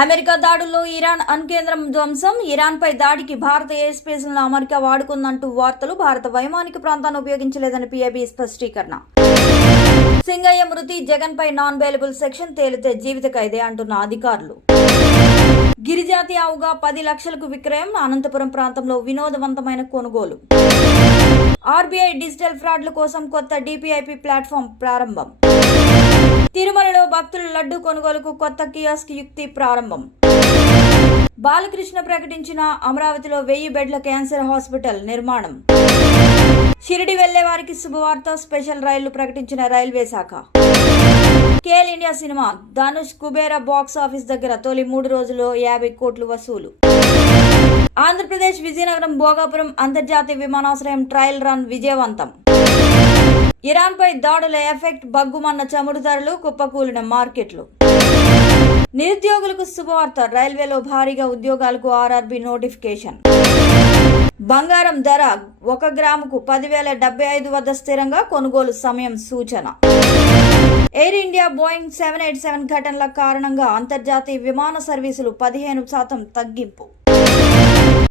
America దాడుల్లో Iran అణుకేంద్రం ధ్వంసం. ఇరాన్పై దాడికి భారత ఎయిర్ స్పేస్లను అమెరికా వాడుకుందంటూ వార్తలు. భారత వైమానిక ప్రాంతాన్ని ఉపయోగించలేదని పిఐబి స్పష్టీకరణ. సింగయ్య మృతి, జగన్పై నాన్ బెయిలబుల్ సెక్షన్ తేలితే జీవిత ఖైదే అంటున్న అధికారులు. గిరిజాతి ఆవుగా 10 లక్షలకు విక్రయం. అనంతపురం ప్రాంతంలో వినోదవంతమైన కొనుగోలు. ఆర్బీఐ డిజిటల్ ఫ్రాడ్ల కోసం కొత్త డిపిఐపి ప్లాట్ఫామ్ ప్రారంభం. తిరుమలలో భక్తుల లడ్డు కొనుగోలుకు కొత్త కియాస్క్ యుక్తి ప్రారంభం. బాలకృష్ణ ప్రకటించిన అమరావతిలో 1000 బెడ్ల క్యాన్సర్ హాస్పిటల్ నిర్మాణం. షిరిడి వెళ్లే వారికి శుభవార్త, స్పెషల్ రైళ్లు ప్రకటించిన రైల్వే శాఖ. కేల్ India cinema Dhanush Kubera box office దగ్గర తొలి 3 రోజుల్లో 50 కోట్లు వసూలు. ఆంధ్రప్రదేశ్ విజయనగరం భోగాపురం అంతర్జాతీయ విమానాశ్రయం ట్రయల్ రన్ విజయవంతం. ఇరాన్పై దాడుల ఎఫెక్ట్, బగ్గుమన్న చమురు ధరలు, కుప్పకూలిన మార్కెట్లు. నిరుద్యోగులకు శుభవార్త, రైల్వేలో భారీగా ఉద్యోగాలకు ఆర్ఆర్బీ నోటిఫికేషన్. బంగారం ధర 1 గ్రాముకు 10,075 వద్ద స్థిరంగా, కొనుగోలు సమయం సూచన. ఎయిర్ ఇండియా బోయింగ్ 787 ఘటనల కారణంగా అంతర్జాతీయ విమాన సర్వీసులు 15% తగ్గింపు.